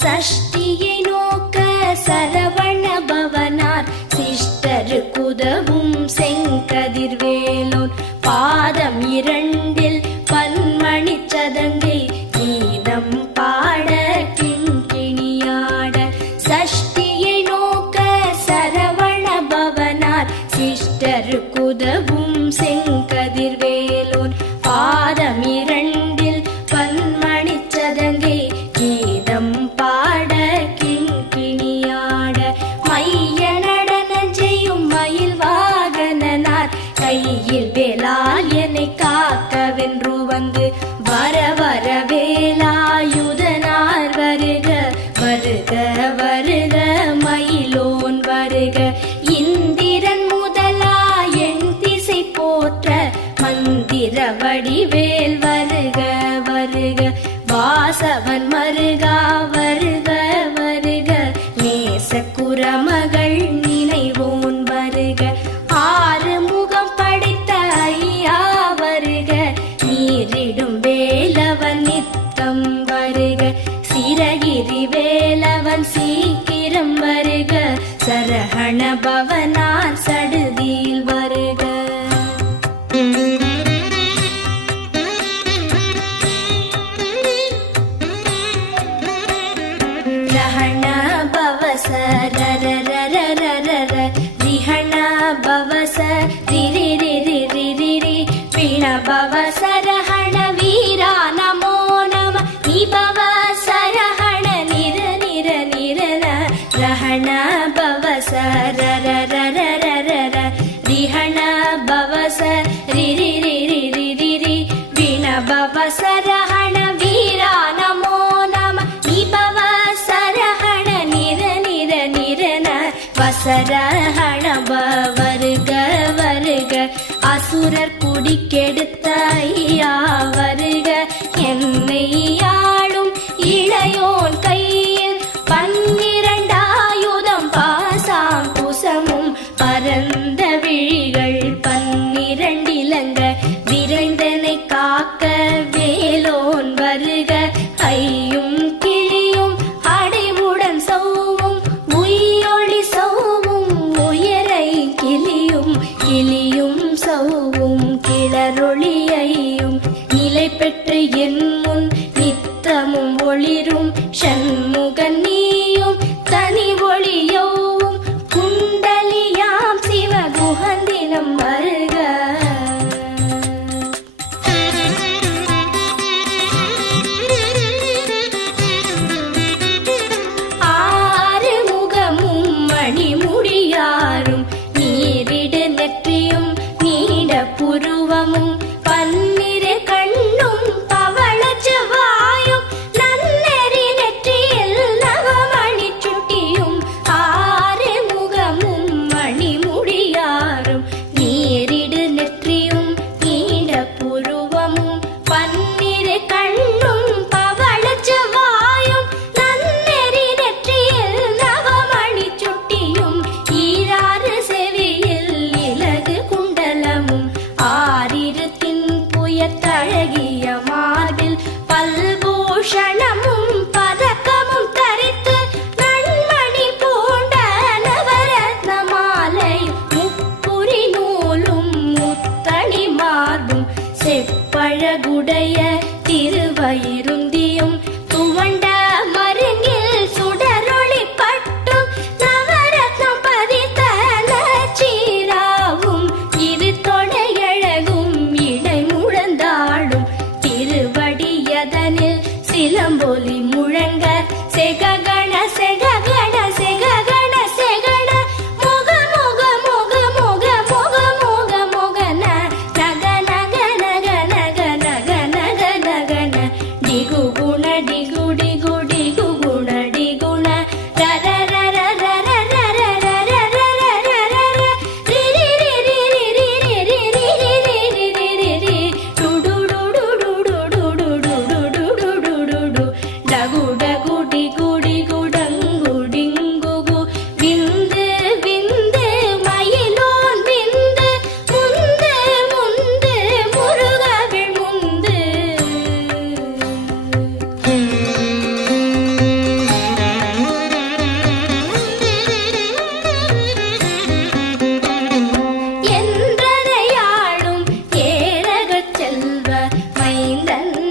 சஷ்டியை நோக்க சரவண பவனார் சிஷ்டருக்குதவும் செங்கதிர்வேலோன் பாதம் இரண்டில் பன்மணி சதங்கை கீதம் பாட கிண்கிணியாட. சஷ்டியை நோக்க சரவண பவனார் சிஷ்டருக்குதவும் செங்கதிர்வேலோன் பாதம் இரண்டில் பன்மணி சதங்கை கீதம் பாட கிண்கிணியாட. மைய நடன செய்யும் மயில் வாகனனார் கையில் வேலால் என்னை காக்கவென்று வந்து வர வர வேலாயுதனார் வருக வருக வருக மயிலோன் வருக. இந்திரன் முதலா என் திசை போற்ற மந்திர வடிவேல் வருக வருக. வாசவன் மருகா வருக வருக நேச குரமகள் நினைவோன் வருக. ஆறு முகம் படைத்த ஐயா வருக நீரிடும் வேலவன் நித்தம் வருக. சிரகிரி வேலவன் சீக்கிரம் வருக சரஹண பவனார் சடுதியில் வருக. ரஹண பவச ரரரரரரர ரிஹண பவச ரிரிரிரிரிரிரி பிண பவச ரஹண வீரா நமோ நம நிபவ சரஹண நிர நிர நிரன ரஹண பவச ரரரரரரர ரிஹண பவச ரிரிரிரிரிரிரி பிண பவச ரஹண வீரா நமோ நம நிபவ சரஹண நிர நிர நிரன வசரஹண வருக வருக. அசுரர் குடி கெடுத்த ஐயா வருக என்னை ஆளும் இளையோன் கையில் பன்னிரண்டாயுதம் பாசாம் குசமும் பரந்த விழிகள் பன்னிரண்டிலங்க விரைந்தனை காக்க வேலோன் வருக. ஐயும் கிளியும் அடைவுடன் சௌவும் உயிரொளி சௌவும் உயரை கிளியும் கிளியும் சௌவும் கிளரொளியையும் நிலை பெற்று என் முன் நித்தமும் ஒளிரும் ஷண்முகன் நீயும் தனி ஒளியோவும் குண்டலியாம் சிவ குஹந்தினம் வருக. ஆறு முகமும் மணிமுடியாரும் நீரிடு நெற்றியும் நீட புருவமும் பன்னிரு கண்ணும் பவள செவ்வாயும் நன்னெறி நெற்றியில் நவமணி சுட்டியும் ஆறு முகமும் மணிமுடியாரும் நீரிடு நெற்றியும் நீட புருவமும் பன்னிரு கண்ணும் பவள செவ்வாயும் நன்னெறி நெற்றியில் நவமணி சுட்டியும் ஈராறு செவியில் இலகு குண்டலமும் ஆறிரு தின்புயத்தழகிய மார்பில் பல்பூஷணமும் பதக்கமும் தரித்து நன்மணி பூண்ட நவரத்ன மாலை முப்புரி நூலும் முத்தணி மார்பும் செப்பழகுடைய திருவயிருந்தியும் துவண்ட மருங்கில் சுடரொளி பட்டும் நவரத்னம் பதித்த நச்சீராவும் இரு தொடையழகும் இடை முழந்தாடும் திருவடியதனில் சிலம்பொலி முழங்க செககண செககண செககண செகண முக முக முக முக முக முக முகன நக நக நக நக நக நக நகன டிகு குண டிகு டிகு டிகு குண டிகுண ரர ரர ரர ரர ரர ரர ரர ரி ரி ரி ரி ரி ரி ரி ரி ரி ரி ரி ரி ரி டு டு டு டு டு டு டு டு டு டு டு டு டு டு டகு டகு டிகு டிகு டங்கு டிங்குகு விந்து விந்து மயிலோன் விந்து முந்து முந்து முருகவிழ் முந்து. மைந்தன்